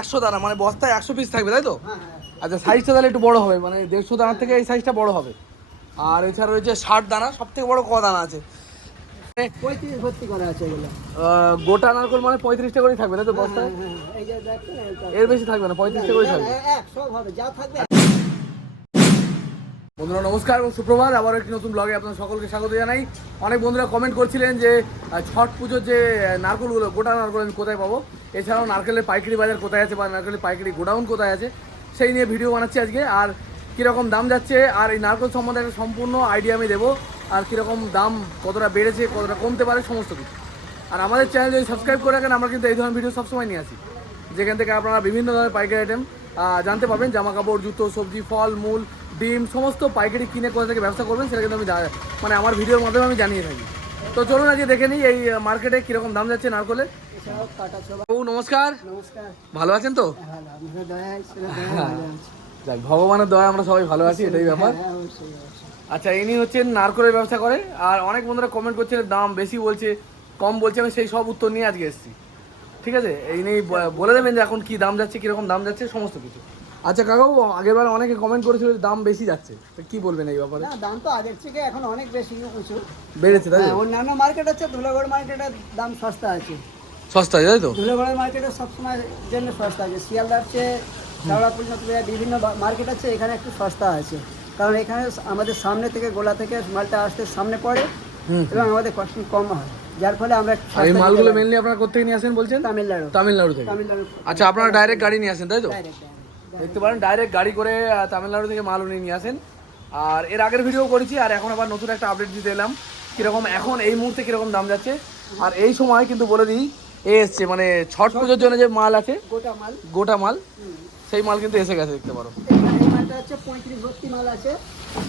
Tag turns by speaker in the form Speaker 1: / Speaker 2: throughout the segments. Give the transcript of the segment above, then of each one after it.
Speaker 1: একশো দানা মানে বস্তায় একশো পিস থাকবে তাই তো? আচ্ছা সাইজটা তাহলে একটু বড় হবে মানে দেড়শো দানার থেকে এই সাইজটা বড় হবে। আর এছাড়া রয়েছে ষাট দানা সব থেকে বড় ক দানা আছে?
Speaker 2: পঁয়ত্রিশ ভর্তি করা আছে এগুলো।
Speaker 1: গোটা নারকল মানে পঁয়ত্রিশটা করেই থাকবে তাই তো বস্তায়?
Speaker 2: হ্যাঁ, হ্যাঁ, হ্যাঁ,
Speaker 1: এর বেশি থাকবে না পঁয়ত্রিশটা করেই থাকবে। বন্ধুরা নমস্কার এবং সুপ্রভাত আবার একটি নতুন ব্লগে আপনাদের সকলকে স্বাগত জানাই। অনেক বন্ধুরা কমেন্ট করছিলেন যে ছট পুজোর যে নারকেলগুলো গোটা নারকেল আমি কোথায় পাবো? এছাড়াও নারকেলের পাইকারি বাজার কোথায় আছে বা নারকেলের পাইকারি গোডাউন কোথায় আছে, সেই নিয়ে ভিডিও বানাচ্ছি আজকে। আর কীরকম দাম যাচ্ছে, আর এই নারকেল সম্বন্ধে একটা সম্পূর্ণ আইডিয়া আমি দেবো। আর কীরকম দাম কতটা বেড়েছে, কতটা কমতে পারে, সমস্ত কিছু। আর আমাদের চ্যানেল যদি সাবস্ক্রাইব করে রাখেন, আমরা কিন্তু এই ধরনের ভিডিও সবসময় নিয়ে আসি। যেখান থেকে আপনারা বিভিন্ন ধরনের পাইকারি আইটেম জানতে পারবেন। জামা কাপড় জুতো, সবজি, ফল, মূল, ডিম, সমস্ত পাইকারি কিনে কোথা থেকে ব্যবসা করবেন, সেটা কিন্তু আমি মানে আমার ভিডিওর মাধ্যমে আমি জানিয়ে থাকি। তো চলুন আজকে দেখে নিই এই মার্কেটে কীরকম দাম যাচ্ছে নারকলে
Speaker 2: এছাড়াও
Speaker 1: ও নমস্কার।
Speaker 2: নমস্কার।
Speaker 1: ভালো আছেন তো?
Speaker 2: ভালো আছি।
Speaker 1: যাক ভগবানের দয়া আমরা সবাই ভালো আছি এটাই ব্যাপার।
Speaker 2: হ্যাঁ, অবশ্যই।
Speaker 1: আচ্ছা ইনি হচ্ছেন নারকলের ব্যবসা করে আর অনেক বন্ধুরা কমেন্ট করছেন দাম বেশি বলছে কম বলছে আমি সেই সব উত্তর নিয়ে আজকে এসেছি। ঠিক আছে? এই নিয়ে বলে দেবেন যে এখন কি দাম যাচ্ছে কীরকম দাম যাচ্ছে সমস্ত কিছু। আচ্ছা কাকাবু আগের বার অনেকে কমেন্ট করেছিল দাম বেশি যাচ্ছে। তো কি বলবেন এই ব্যাপারে?
Speaker 2: না দাম তো আগের থেকে এখন অনেক বেশি উঁচু
Speaker 1: বেড়েছে তাই
Speaker 2: হ্যাঁ, অন্যান্য মার্কেট আছে ধুলাগড় মার্কেটের দাম সস্তা আছে।
Speaker 1: সস্তা তাই তো?
Speaker 2: ধুলাগড়ের মার্কেটে সবসময় জন্য সস্তা আছে। শিয়ালদার চেয়ে চাওড়াপুর নতুন বিভিন্ন মার্কেট আছে এখানে একটু সস্তা আছে। কারণ এখানে আমাদের সামনে থেকে গোলা থেকে মালটা আসতে সামনে পড়ে এবং আমাদের কস্টিং কম হয়। যার ফলে আমরা
Speaker 1: এই মালগুলো মেনলি আপনারা কোথেকে নিয়ে আসেন বলছেন?
Speaker 2: তামিলনাড়ু।
Speaker 1: তামিলনাড়ু থেকে?
Speaker 2: তামিলনাড়ু।
Speaker 1: আচ্ছা আপনারা ডাইরেক্ট গাড়ি নিয়ে আসেন তাই তো?
Speaker 2: ডাইরেক্ট
Speaker 1: দেখতে পারেন ডাইরেক্ট গাড়ি করে তামিলনাড়ু থেকে মাল উনি নিয়ে আসেন। আর এর আগের ভিডিও করেছি আর এখন আবার নতুন একটা আপডেট দিতে এলাম। কীরকম এখন এই মুহূর্তে কীরকম দাম যাচ্ছে। আর এই সময় কিন্তু বলে দিই এ এসছে মানে ছট পুজোর জন্য যে মাল আছে
Speaker 2: গোটা মাল।
Speaker 1: গোটা মাল সেই মাল কিন্তু এসে গেছে দেখতে পারো।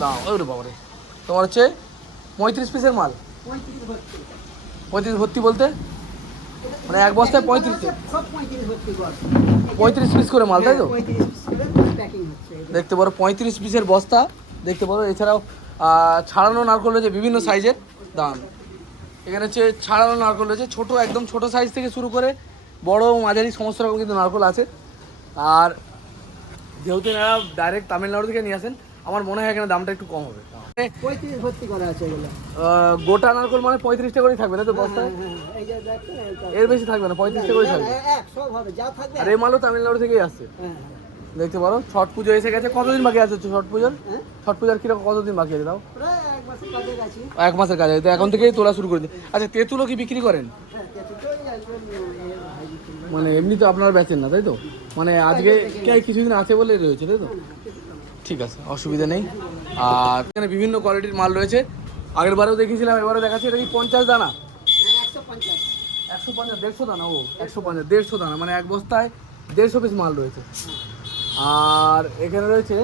Speaker 1: দাম বাবারে তোমার হচ্ছে পঁয়ত্রিশ পিসের মাল?
Speaker 2: পঁয়ত্রিশ ভর্তি
Speaker 1: বলতে? মানে এক বস্তায় পঁয়ত্রিশ
Speaker 2: পঁয়ত্রিশ
Speaker 1: পিস করে মাল, তাই তো। দেখতে পারো, পঁয়ত্রিশ পিসের বস্তা। দেখতে পারো, এছাড়াও ছাড়ানো নারকল রয়েছে বিভিন্ন সাইজের দাম। এখানে হচ্ছে ছাড়ানো নারকল রয়েছে, ছোটো, একদম ছোট সাইজ থেকে শুরু করে বড় মাঝারি সমস্ত রকম কিন্তু নারকল আছে। আর যেহেতু এনারা ডাইরেক্ট তামিলনাড়ু থেকে নিয়ে আসেন, আমার মনে হয় এখানে দামটা একটু কম হবে। মানে,
Speaker 2: করা
Speaker 1: গোটা নারকল মানে পঁয়ত্রিশটা করেই থাকবে তাই তো বস্তায়?
Speaker 2: হ্যাঁ, হ্যাঁ,
Speaker 1: এর বেশি থাকবে না পঁয়ত্রিশটা করেই থাকবে। আর এই মালও তামিলনাড়ু থেকেই আসছে।
Speaker 2: হ্যাঁ, হ্যাঁ।
Speaker 1: দেখতে পারো ছট পুজো এসে গেছে কতদিন বাকি আছে ছট পুজোর?
Speaker 2: হ্যাঁ?
Speaker 1: ছট পূজার কীরকম কতদিন বাকি আছে দাও
Speaker 2: এক মাসের।
Speaker 1: কাজ আছে তো এখন থেকেই তোলা শুরু করে দিন। আচ্ছা তেঁতুলও কি বিক্রি করেন?
Speaker 2: হ্যাঁ।
Speaker 1: মানে এমনি তো আপনারা বেচেন না তাই তো? মানে আজকে কিছুদিন আছে বলে রয়েছে তাই তো? ঠিক আছে অসুবিধা নেই। আর এখানে বিভিন্ন কোয়ালিটির মাল রয়েছে। আগের বারেও দেখিয়েছিলাম এবারে দেখাচ্ছি এটা কি পঞ্চাশ দানা?
Speaker 2: হ্যাঁ, একশো পঞ্চাশ।
Speaker 1: দেড়শো দানা ও একশো পঞ্চাশ দেড়শো দানা মানে এক বস্তায় দেড়শো পিস মাল রয়েছে। আর এখানে রয়েছে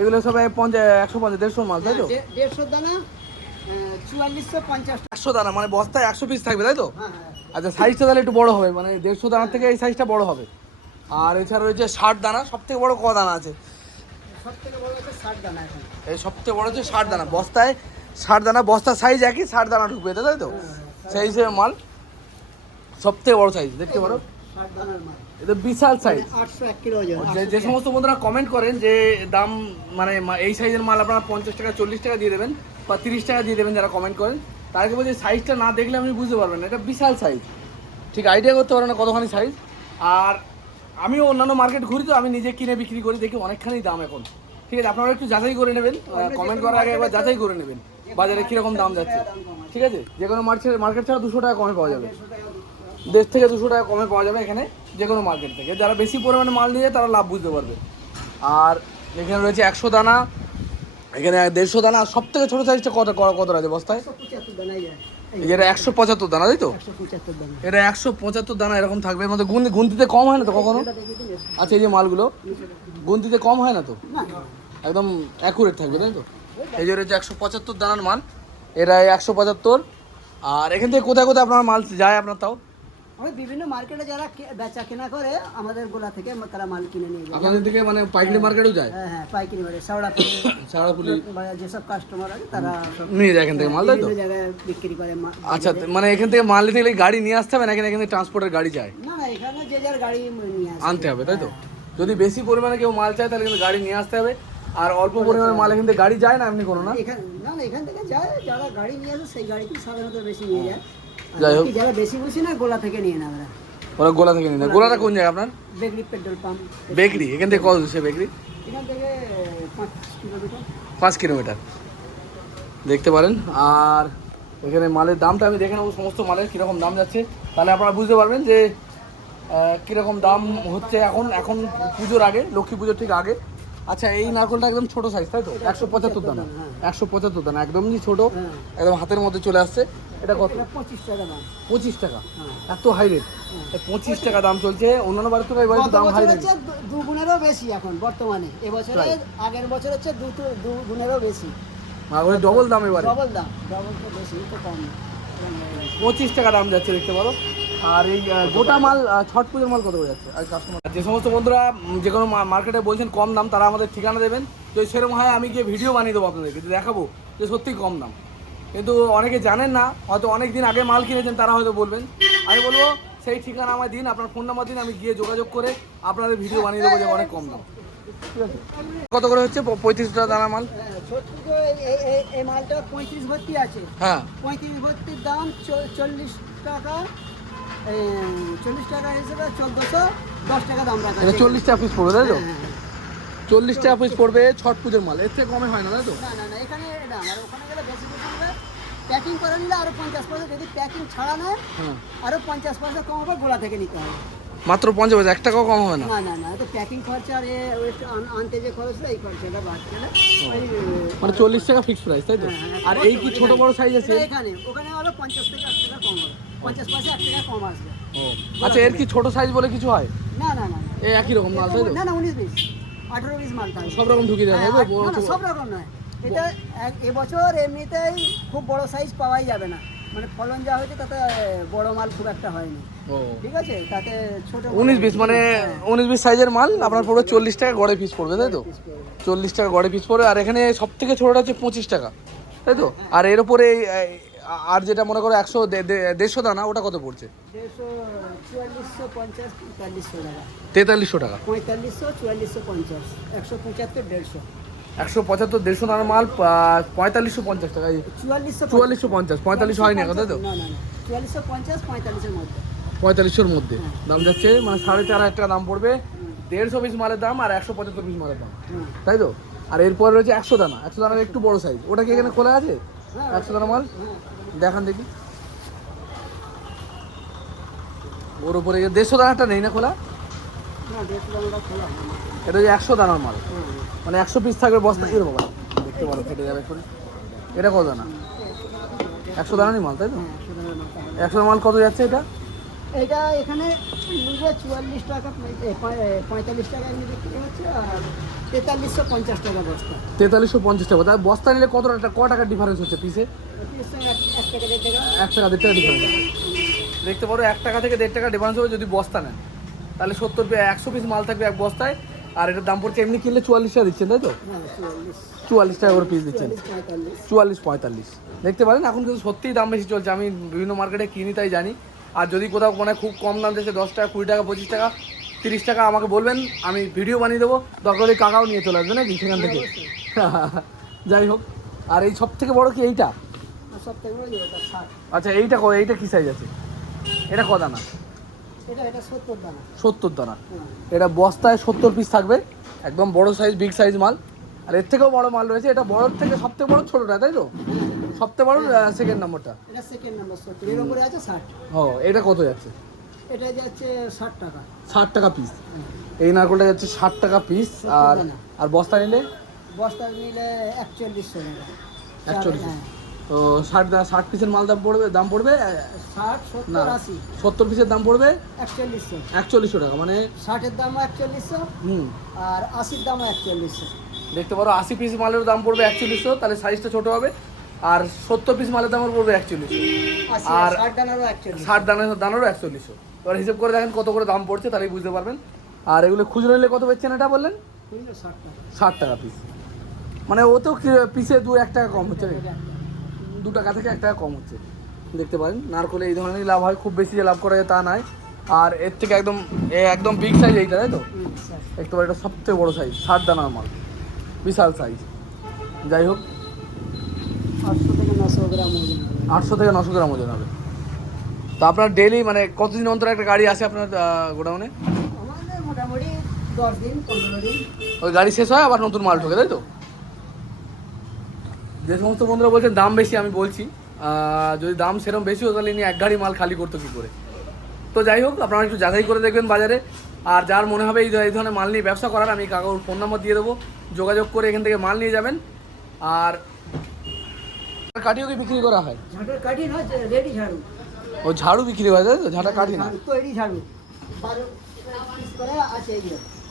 Speaker 1: এগুলো সবাই পঞ্চাশ একশো পঞ্চাশ দেড়শো মাল তাই তো?
Speaker 2: দেড়শো দানা চুয়াল্লিশশো পঞ্চাশ
Speaker 1: একশো দানা মানে বস্তায় একশো পিস থাকবে তাই তো?
Speaker 2: হ্যাঁ, হ্যাঁ।
Speaker 1: আচ্ছা সাইজটা তাহলে একটু বড় হবে মানে দেড়শো দানার থেকে এই সাইজটা বড় হবে। আর এছাড়া রয়েছে ষাট দানা সব থেকে বড় ক দানা আছে? এই সব থেকে বড় হচ্ছে ষাট দানা। বস্তায় ষাট দানা বস্তার সাইজ একই ষাট দানা ঢুকবে তাই তো? সেই হিসেবে মাল সব থেকে বড় সাইজ দেখতে পারো। এটা বিশাল সাইজ
Speaker 2: ওজন।
Speaker 1: যে সমস্ত বন্ধুরা কমেন্ট করেন যে দাম মানে এই সাইজের মাল আপনারা পঞ্চাশ টাকা চল্লিশ টাকা দিয়ে দেবেন বা তিরিশ টাকা দিয়ে দেবেন যারা কমেন্ট করেন। তাদেরকে বলছি সাইজটা না দেখলে আপনি বুঝতে পারবেন না এটা বিশাল সাইজ ঠিক আইডিয়া করতে পারেন না কতখানি সাইজ আর আমিও অন্যান্য মার্কেট ঘুরি তো আমি নিজে কিনে বিক্রি করি দেখি অনেকখানি দাম এখন। ঠিক আছে আপনারা একটু যাচাই করে নেবেন কমেন্ট করার আগে একবার যাচাই করে নেবেন বাজারে কীরকম দাম যাচ্ছে। ঠিক আছে? যে কোনো মার্কেট মার্কেট ছাড়া দুশো টাকা কমে পাওয়া যাবে। দেশ থেকে দুশো টাকা কমে পাওয়া যাবে এখানে যে কোনো মার্কেট থেকে। যারা বেশি পরিমাণে মাল নিয়ে তারা লাভ বুঝতে পারবে। আর এখানে রয়েছে একশো দানা। এখানে দেড়শো দানা। সব থেকে ছোটো সাইজটা কত কত- কত আছে বস্তায়? এটা একশো পঁচাত্তর দানা তাই তো?
Speaker 2: এরা
Speaker 1: এটা একশো পঁচাত্তর দানা এরকম থাকবে এর মধ্যে গুন গুনতিতে কম হয় না তো কখনো? আচ্ছা এই যে মালগুলো গুনতিতে কম হয় না তো? একদম অ্যাকুরেট থাকবে তাই তো? এই যে রয়েছে একশো পঁচাত্তর দানার মাল এটা একশো পঁচাত্তর। আর এখান থেকে কোথায় কোথায় আপনার মাল যায় আপনার তাও?
Speaker 2: ওই বিভিন্ন মার্কেটে যারা বেচা কেনা করে আমাদের গোলা থেকে তারা মাল কিনে নিয়ে যায়।
Speaker 1: আপনাদের থেকে মানে পাইকারি মার্কেটেও যায়?
Speaker 2: হ্যাঁ হ্যাঁ পাইকারি বাড়ি সাউড়াপুরি
Speaker 1: সারাপুলি
Speaker 2: বা যেসব কাস্টমার আছে তারা
Speaker 1: নিয়ে যায় এখান থেকে মাল তাই তো?
Speaker 2: জায়গায় বিক্রি করে
Speaker 1: আচ্ছা মানে এখান থেকে মাল নিতে গেলে গাড়ি নিয়ে আসতে হবে না এখানে এখানে ট্রান্সপোর্টের গাড়ি যায়?
Speaker 2: না না এখানে যে যার গাড়ি নিয়ে আসে।
Speaker 1: আনতে হবে তাই তো? যদি বেশি পরিমাণে কেউ মাল চায় তাহলে কিন্তু গাড়ি নিয়ে আসতে হবে। আর অল্প পরিমাণে মাল এখান থেকে গাড়ি যায় না এমনি কোনো না?
Speaker 2: এখানে না না এখান থেকে যায় যারা গাড়ি নিয়ে আসে সেই গাড়িটি সাধারণত বেশি নিয়ে যায়।
Speaker 1: যাই হোক।
Speaker 2: যারা বেশি বুঝি না গোলা থেকে নিয়ে নেয় আমরা।
Speaker 1: ওরা গোলা থেকে নিয়ে নেয়। গোলাটা কোন জায়গা আপনার?
Speaker 2: বেগরি পেট্রোল পাম্প।
Speaker 1: বেকরি এখান থেকে কত সে বেকরি
Speaker 2: এখান থেকে পাঁচ কিলোমিটার।
Speaker 1: দেখতে পারেন। আর এখানে মালের দামটা আমি দেখে নেব সমস্ত মালের কীরকম দাম যাচ্ছে। তাহলে আপনারা বুঝতে পারবেন যে কীরকম দাম হচ্ছে এখন। এখন পুজোর আগে লক্ষ্মী পুজোর ঠিক আগে। আচ্ছা এই নারকলটা একদম ছোট সাইজ তাই তো? একশো পঁচাত্তর দানা। একশো পঁচাত্তর দানা। একদমই ছোট।
Speaker 2: হ্যাঁ।
Speaker 1: একদম হাতের মধ্যে চলে আসছে। এটা কত?
Speaker 2: পঁচিশ টাকা দাম।
Speaker 1: পঁচিশ টাকা?
Speaker 2: হ্যাঁ।
Speaker 1: এত হাই রেট পঁচিশ টাকা দাম চলছে অন্যান্য বাড়ির থেকে এবার দাম হাই রেট
Speaker 2: হচ্ছে দু- দু গুণেরও বেশি এখন বর্তমানে। এবছরে আগের বছর হচ্ছে দু তো- দু গুণেরও বেশি।
Speaker 1: ডবল দাম এবারে।
Speaker 2: ডবল দাম ডবল তো বেশি তো কম।
Speaker 1: পঁচিশ টাকা দাম যাচ্ছে দেখতে পারো। আর এই গোটা মাল ছট পুজোর মাল কত করে যাচ্ছে? আর কাস্টমার যে সমস্ত বন্ধুরা যে কোনো মার্কেটে বলছেন কম দাম তারা আমাদের ঠিকানা দেবেন। যদি সেরকম হয় আমি গিয়ে ভিডিও বানিয়ে দেবো আপনাদেরকে দেখাবো যে সত্যিই কম দাম। কিন্তু অনেকে জানেন না হয়তো অনেক দিন আগে মাল কিনেছেন তারা হয়তো বলবেন। আমি বলব সেই ঠিকানা আমায় দিন আপনার ফোন নাম্বার দিন আমি গিয়ে যোগাযোগ করে আপনাদের ভিডিও বানিয়ে দেবো যে অনেক কম দাম। কত করে হচ্ছে? পঁয়ত্রিশ টাকা দানা মাল।
Speaker 2: এই- মালটা পঁয়ত্রিশ ভর্তি আছে।
Speaker 1: হ্যাঁ।
Speaker 2: পঁয়ত্রিশ ভর্তির দাম চল্লিশ টাকা চল্লিশ টাকা হিসেবে চোদ্দোশো দশ টাকা দাম রাখা
Speaker 1: এটা চল্লিশ টাকা পিস পড়বে তাই তো। চল্লিশ টাকা পিস পড়বে ছট পুজোর মাল। এর থেকে কমে হয় না তাই তো?
Speaker 2: না না এখানে আর ওখানে গেলে বেশি হবে? প্যাকিং করে নিলে আরও পঞ্চাশ পয়সা যদি প্যাকিং ছাড়া নেয়
Speaker 1: হ্যাঁ।
Speaker 2: আরও পঞ্চাশ পয়সা কম হবে গোলা থেকে নিতে হবে।
Speaker 1: মাত্র পঞ্চাশ পয়সা এক টাকাও কম হবে না?
Speaker 2: না না না তো প্যাকিং খরচা আর আনতে যে খরচ এই খরচাটা বাদ গেলে
Speaker 1: মানে চল্লিশ টাকা ফিক্স প্রাইস তাই তো?
Speaker 2: হ্যাঁ, হ্যাঁ,
Speaker 1: আর এই কি ছোট বড় সাইজ আছে?
Speaker 2: এখানে ওখানে হলো পঞ্চাশ থেকে এক টাকা কম হবে। পঞ্চাশ পয়সা এক টাকা কম আসবে।
Speaker 1: আচ্ছা এর কি ছোট সাইজ বলে কিছু হয়?
Speaker 2: না না না
Speaker 1: এই একই রকম মাল তাই তো?
Speaker 2: না না উনিশ বিশ। আঠেরো বিশ মাল
Speaker 1: সব রকম ঢুকিয়ে দেওয়া
Speaker 2: সব রকম নয়। এটা এবছর এমনিতেই খুব বড় সাইজ পাওয়াই যাবে না। মানে ফলন যা হয়েছে তাতে বড় মাল খুব একটা হয়নি।
Speaker 1: ও।
Speaker 2: ঠিক আছে? তাতে ছোট
Speaker 1: উনিশ বিশ মানে উনিশ বিশ সাইজের মাল আপনার পড়বে চল্লিশ টাকা গড়ে পিস পড়বে তাই তো? চল্লিশ টাকা গড়ে পিস পড়বে আর এখানে সব থেকে ছোটটা হচ্ছে পঁচিশ টাকা তাই তো? আর এর উপরে আর যেটা মনে করো একশো দেড়শো দানা ওটা কত পড়ছে? তেতাল্লিশশো টাকা।
Speaker 2: পঁয়তাল্লিশশো চুয়াল্লিশশো পঞ্চাশ একশো পঁচাত্তর দেড়শো।
Speaker 1: একশো পঁচাত্তর দেড়শো দানার মাল পঁয়তাল্লিশশো পঞ্চাশ টাকা
Speaker 2: চুয়াল্লিশশো
Speaker 1: পঞ্চাশ। পঁয়তাল্লিশ তো?
Speaker 2: না পঁয়তাল্লিশের মধ্যে।
Speaker 1: পঁয়তাল্লিশশোর মধ্যে। দাম যাচ্ছে মানে সাড়ে চার হাজার টাকা দাম পড়বে দেড়শো পিস মালের দাম আর একশো পঁচাত্তর পিস মালের দাম। তাই তো? আর এরপর রয়েছে একশো দানা একশো দানার একটু বড় সাইজ ওটা কি এখানে খোলা আছে?
Speaker 2: হ্যাঁ,
Speaker 1: একশো দানা মাল?
Speaker 2: হ্যাঁ।
Speaker 1: দেখান দেখি। ওর উপরে দেড়শো দানাটা নেই না খোলা? এটা হচ্ছে একশো দানার মাল। মানে একশো পিস থাকবে বস্তা এর বাবা দেখতে পারো কেটে যাবে করে এটা কত দানা? একশো দানারই মাল তাই তো?
Speaker 2: একশো মাল
Speaker 1: কত যাচ্ছে এটা?
Speaker 2: এটা এখানে চুয়াল্লিশ টাকা পঁয়তাল্লিশ টাকা এমনি বিক্রি হচ্ছে আর তেতাল্লিশশো পঞ্চাশ টাকা বস্তা।
Speaker 1: তেতাল্লিশশো পঞ্চাশ টাকা। তাই বস্তা নিলে কত টাকা ক টাকার ডিফারেন্স হচ্ছে পিসে
Speaker 2: টাকা এক টাকা দেড় টাকা।
Speaker 1: এক টাকা দেড় টাকা ডিফারেন্স দেখতে পারো এক টাকা থেকে দেড় টাকা ডিফারেন্স হবে যদি বস্তা নেন। তাহলে সত্তর একশো পিস মাল থাকবে এক বস্তায় আর এটার দাম পড়ছে এমনি কিনলে চুয়াল্লিশ টাকা দিচ্ছেন তাই তো?
Speaker 2: হ্যাঁ চুয়াল্লিশ।
Speaker 1: টাকা করে পিস দিচ্ছেন। চুয়াল্লিশ পঁয়তাল্লিশ। দেখতে পারেন এখন কিন্তু সত্যিই দাম বেশি চলছে আমি বিভিন্ন মার্কেটে কিনি তাই জানি। আর যদি কোথাও মানে খুব কম দাম দিচ্ছে দশ টাকা কুড়ি টাকা পঁচিশ টাকা তিরিশ টাকা আমাকে বলবেন আমি ভিডিও বানিয়ে দেবো। দরকার হলে কাকাও নিয়ে চলে আসবে নাকি সেখান থেকে? যাই হোক আর এই সব থেকে বড় কি এইটা? আচ্ছা এইটা এইটা কি সাইজ আছে? এটা ক দানা?
Speaker 2: এটা এটা সত্তর দানা।
Speaker 1: এটা বস্তায় সত্তর পিস থাকবে। একদম বড় সাইজ বিগ সাইজ মাল। আর এর থেকেও বড় মাল রয়েছে। এটা বড় থেকে সব থেকে বড় ছোটোটা তাই তো? সব থেকে বড় সেকেন্ড নম্বরটা
Speaker 2: এটা সেকেন্ড নাম্বার সত্তর। এর উপরে আছে ষাট।
Speaker 1: ও এটা কত যাচ্ছে?
Speaker 2: এটা যাচ্ছে ষাট টাকা।
Speaker 1: ষাট টাকা পিস এই নারকলটা যাচ্ছে ষাট টাকা পিস আর আর বস্তা নিলে?
Speaker 2: বস্তা নিলে একচল্লিশশো টাকা।
Speaker 1: একচল্লিশ
Speaker 2: হ্যাঁ।
Speaker 1: তো ষাট ষাট পিসের মাল দাম পড়বে দাম পড়বে
Speaker 2: ষাট
Speaker 1: না
Speaker 2: সত্তর
Speaker 1: পিসের দাম পড়বে
Speaker 2: একচল্লিশশো।
Speaker 1: একচল্লিশশো টাকা মানে
Speaker 2: ষাটের দামও একচল্লিশশো
Speaker 1: হুম।
Speaker 2: আর আশির দামও একচল্লিশশো।
Speaker 1: দেখতে পারো আশি পিস মালের দাম পড়বে একচল্লিশশো তাহলে সাইজটা ছোট হবে আর সত্তর পিস মালের দাম পড়বে একচল্লিশশো। আর-
Speaker 2: ষাট দানারও একচল্লিশ
Speaker 1: ষাট দানা দানারও একচল্লিশশো। এবার হিসেব করে দেখেন কত করে দাম পড়ছে তাহলেই বুঝতে পারবেন। আর এগুলো খুচরো নিলে কত বেচছেন এটা বললেন?
Speaker 2: ষাট টাকা।
Speaker 1: পিস মানে ও তো পিসে দু এক টাকা কম হচ্ছে? দু টাকা থেকে এক টাকা কম হচ্ছে। দেখতে পারেন নারকলে এই ধরনেরই লাভ হয় খুব বেশি যে লাভ করা যায় তা নয়। আর এর থেকে একদম এ একদম বিগ সাইজ এইটা তাই তো? পারেন এটা সবথেকে বড় সাইজ ষাট দানার মাল বিশাল সাইজ যাই হোক।
Speaker 2: আটশো থেকে নশো গ্রাম ওজন হবে।
Speaker 1: আটশো থেকে নশো গ্রাম ওজন হবে। তো আপনার ডেলি মানে কতদিন অন্তর একটা গাড়ি আসে আপনার গোডাউনে?
Speaker 2: মোটামুটি দিন।
Speaker 1: ওই গাড়ি শেষ হয় আবার নতুন মাল ঢোকে তাই তো? যে সমস্ত বন্ধুরা বলছেন দাম বেশি আমি বলছি। যদি দাম সেরকম বেশি হতো তাহলে ইনি এক গাড়ি মাল খালি করতো কী করে? তো যাই হোক আপনারা একটু যাচাই করে দেখবেন বাজারে। আর যার মনে হবে এই এই ধরনের মাল নিয়ে ব্যবসা করার আমি কাকুর ফোন নাম্বার দিয়ে দেবো। যোগাযোগ করে এখান থেকে মাল নিয়ে যাবেন। আর কাঠিও কি বিক্রি করা হয়?
Speaker 2: রেডি ঝাড়ু।
Speaker 1: ও ঝাড়ু বিক্রি হয় তাই তো? ঝাঁটা কাঠি না?
Speaker 2: তৈরি ঝাড়ু। আছে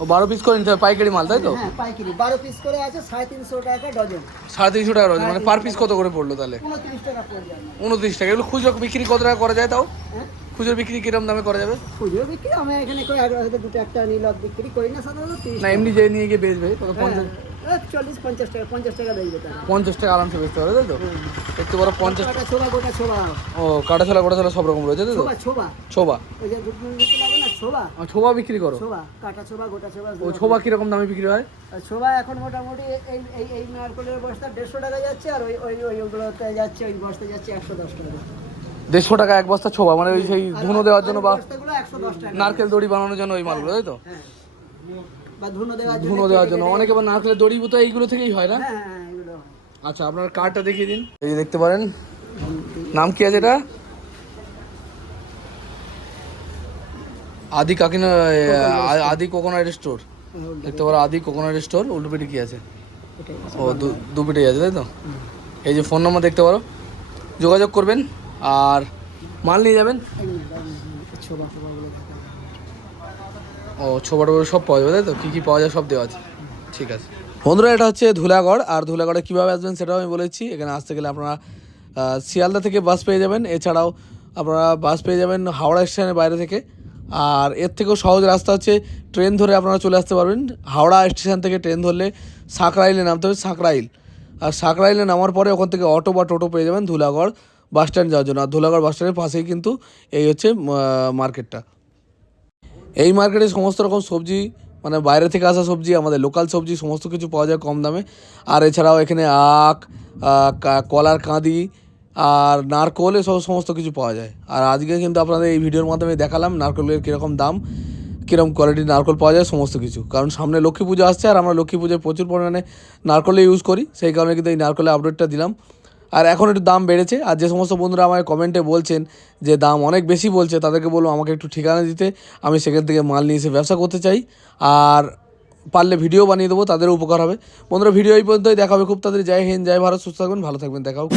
Speaker 1: ও বারো পিস করে নিতে হবে পাইকারি মাল তাই তো?
Speaker 2: হ্যাঁ পাইকারি। বারো পিস করে আছে সাড়ে তিনশো টাকা ডজন।
Speaker 1: সাড়ে তিনশো টাকা ডজন মানে পার পিস কত করে পড়ল তাহলে?
Speaker 2: উনত্রিশ টাকা পড়ে যাবে
Speaker 1: উনত্রিশ টাকা। এগুলো খুচরো বিক্রি কত টাকা করা যায় তাও?
Speaker 2: হ্যাঁ?
Speaker 1: খুচরো বিক্রি কিরম দামে করা যাবে?
Speaker 2: খুচরো বিক্রি আমরা এখানে করে দুটো একটা নীল বিক্রি করি না সাধারণত
Speaker 1: না এমনি যে নিয়ে গিয়ে বেচবে কত পঞ্চাশ?
Speaker 2: হ্যাঁ, চল্লিশ পঞ্চাশ টাকা পঞ্চাশ টাকা বেচবে
Speaker 1: পঞ্চাশ টাকা আরামসে বেচতে পারে তাই তো? একটু বড় পঞ্চাশ
Speaker 2: ছোবা গোটা
Speaker 1: ও কাটা ছোলা গোটা ছোলা সব রকম রয়েছে তাই তো?
Speaker 2: ছোবা ছোবা। ওই যে ছোবা
Speaker 1: ছোবা বিক্রি করো?
Speaker 2: ছোবা কাটা ছোবা গোটা ছোবা
Speaker 1: ও ছোবা কীরকম দামে বিক্রি হয়?
Speaker 2: ছোবা এখন মোটামুটি এই এই এই নারকলের বস্তা দেড়শো টাকা যাচ্ছে আর ওই ওই ওই ওগুলোতে যাচ্ছে ওই বস্তা যাচ্ছে একশো দশ টাকা।
Speaker 1: দেড়শো টাকা এক বস্তা ছোবা মানে ওই সেই ধুনো দেওয়ার জন্য বা
Speaker 2: বস্তাগুলো একশো দশ টাকা।
Speaker 1: নারকেল দড়ি বানানোর জন্য ওই মালগুলো তাই তো?
Speaker 2: হ্যাঁ বা ধুনো দেওয়ার জন্য
Speaker 1: অনেকে নারকেলের দড়ি তো এইগুলো থেকেই হয় না?
Speaker 2: হ্যাঁ হ্যাঁ হ্যাঁ।
Speaker 1: আচ্ছা আপনার কার্ডটা দেখিয়ে দিন। এই দেখতে পারেন। নাম কি আছে এটা? আদি কাকিনা আদি কোকোনাট স্টোর দেখতে পারো আদি কোকোনাট স্টোর উল্টো পিঠে কি আছে? ও দু- দু পিঠেই আছে তাই তো? এই যে ফোন নম্বর দেখতে পারো। যোগাযোগ করবেন আর মাল নিয়ে যাবেন
Speaker 2: এই না, দাঁড়ান, ছোবা ছোবাগুলো থাকে।
Speaker 1: ও, ছোটো সব পাওয়া যাবে, তাই তো? কী কী পাওয়া যায় সব দেওয়া আছে। ঠিক আছে। বন্ধুরা, এটা হচ্ছে ধুলাগড়, আর ধুলাগড়ে কীভাবে আসবেন সেটাও আমি বলেছি। এখানে আসতে গেলে আপনারা শিয়ালদা থেকে বাস পেয়ে যাবেন। এছাড়াও আপনারা বাস পেয়ে যাবেন হাওড়া স্টেশনের বাইরে থেকে। আর এর থেকেও সহজ রাস্তা হচ্ছে ট্রেন ধরে আপনারা চলে আসতে পারবেন। হাওড়া স্টেশন থেকে ট্রেন ধরলে সাঁকরাইলে নামতে হবে সাঁকরাইল আর সাঁকরাইলে নামার পরে ওখান থেকে অটো বা টোটো পেয়ে যাবেন ধুলাগড় বাস স্ট্যান্ড যাওয়ার জন্য। আর ধুলাগড় বাস স্ট্যান্ডের পাশেই কিন্তু এই হচ্ছে মার্কেটটা এই মার্কেটে সমস্ত রকম সবজি মানে বাইরে থেকে আসা সবজি, আমাদের লোকাল সবজি, সমস্ত কিছু পাওয়া যায় কম দামে। আর এছাড়াও এখানে আখ কলার কাঁদি, আর নারকোল এসব সমস্ত কিছু পাওয়া যায়। আর আজকে কিন্তু আপনাদের এই ভিডিওর মাধ্যমে দেখালাম নারকোলের কীরকম দাম কীরকম কোয়ালিটির নারকোল পাওয়া যায়, সমস্ত কিছু। কারণ সামনে লক্ষ্মী পুজো আসছে, আর আমরা লক্ষ্মী পুজোয় প্রচুর পরিমাণে নারকলে ইউজ করি। সেই কারণে কিন্তু এই নারকলের আপডেটটা দিলাম। আর এখন একটু দাম বেড়েছে। আর যে সমস্ত বন্ধুরা আমাকে কমেন্টে বলছেন যে দাম অনেক বেশি বলছে, তাদেরকে বলব আমাকে একটু ঠিকানা দিতে। আমি সেখান থেকে মাল নিয়ে এসে ব্যবসা করতে চাই। আর পারলে ভিডিও বানিয়ে দেবো, তাদেরও উপকার হবে। বন্ধুরা ভিডিও এই পর্যন্তই। দেখা হবে খুব তাদের জয় হিন্দ, জয় ভারত। সুস্থ থাকবেন ভালো থাকবেন। দেখাও।